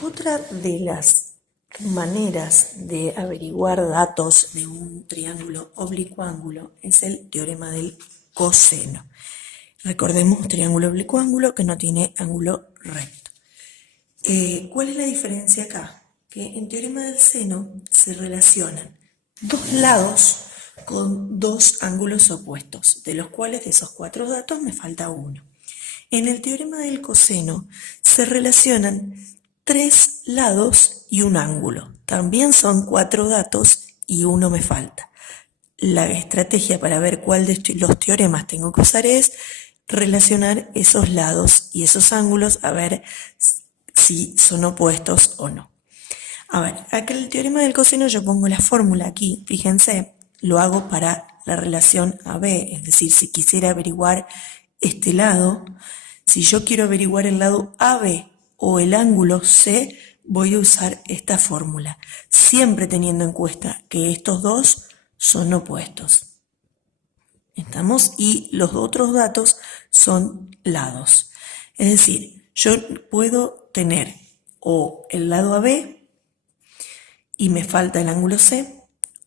Otra de las maneras de averiguar datos de un triángulo oblicuo-ángulo es el teorema del coseno. Recordemos triángulo oblicuo-ángulo que no tiene ángulo recto. ¿Cuál es la diferencia acá? Que en teorema del seno se relacionan dos lados con dos ángulos opuestos, de los cuales de esos cuatro datos me falta uno. En el teorema del coseno se relacionan tres lados y un ángulo. También son cuatro datos y uno me falta. La estrategia para ver cuál de los teoremas tengo que usar es relacionar esos lados y esos ángulos a ver si son opuestos o no. A ver, acá en el teorema del coseno yo pongo la fórmula aquí, fíjense, lo hago para la relación AB, es decir, si quisiera averiguar este lado, si yo quiero averiguar el lado AB o el ángulo C, voy a usar esta fórmula, siempre teniendo en cuenta que estos dos son opuestos. ¿Estamos? Y los otros datos son lados. Es decir, yo puedo tener o el lado AB y me falta el ángulo C,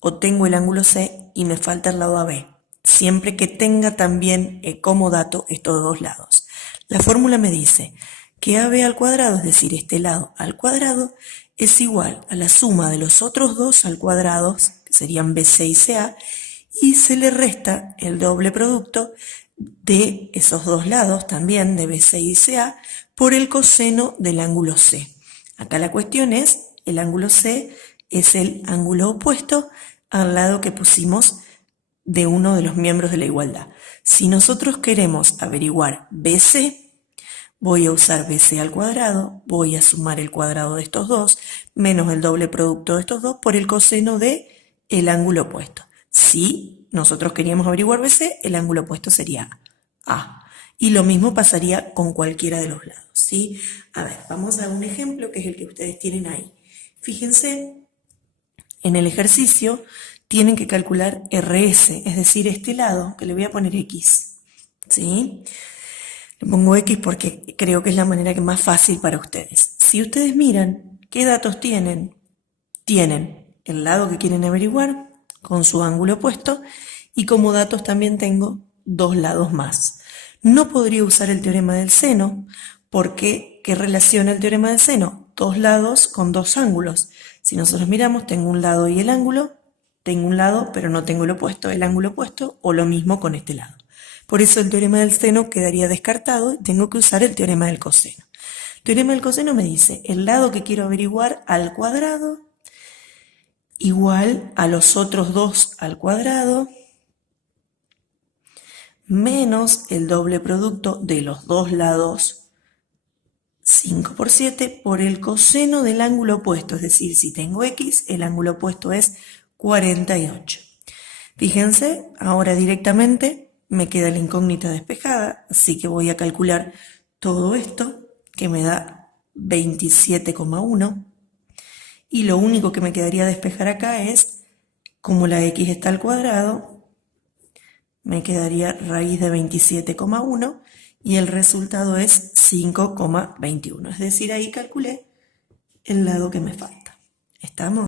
o tengo el ángulo C y me falta el lado AB, siempre que tenga también como dato estos dos lados. La fórmula me dice que AB al cuadrado, es decir, este lado al cuadrado, es igual a la suma de los otros dos al cuadrado, que serían BC y CA, y se le resta el doble producto de esos dos lados, también de BC y CA, por el coseno del ángulo C. Acá la cuestión es, el ángulo C es el ángulo opuesto al lado que pusimos de uno de los miembros de la igualdad. Si nosotros queremos averiguar BC, voy a usar BC al cuadrado, voy a sumar el cuadrado de estos dos, menos el doble producto de estos dos, por el coseno de el ángulo opuesto. Si nosotros queríamos averiguar BC, el ángulo opuesto sería A. Y lo mismo pasaría con cualquiera de los lados, ¿sí? A ver, vamos a un ejemplo que es el que ustedes tienen ahí. Fíjense, en el ejercicio tienen que calcular RS, es decir, este lado, que le voy a poner X, ¿sí? Le pongo X porque creo que es la manera que más fácil para ustedes. Si ustedes miran, ¿qué datos tienen? Tienen el lado que quieren averiguar con su ángulo opuesto y como datos también tengo dos lados más. No podría usar el teorema del seno porque ¿qué relaciona el teorema del seno? Dos lados con dos ángulos. Si nosotros miramos, tengo un lado y el ángulo, tengo un lado pero no tengo el opuesto, el ángulo opuesto, o lo mismo con este lado. Por eso el teorema del seno quedaría descartado y tengo que usar el teorema del coseno. El teorema del coseno me dice el lado que quiero averiguar al cuadrado igual a los otros dos al cuadrado menos el doble producto de los dos lados 5 por 7 por el coseno del ángulo opuesto, es decir, si tengo X, el ángulo opuesto es 48. Fíjense, ahora directamente me queda la incógnita despejada, así que voy a calcular todo esto, que me da 27,1. Y lo único que me quedaría despejar acá es, como la X está al cuadrado, me quedaría raíz de 27,1 y el resultado es 5,21. Es decir, ahí calculé el lado que me falta. ¿Estamos?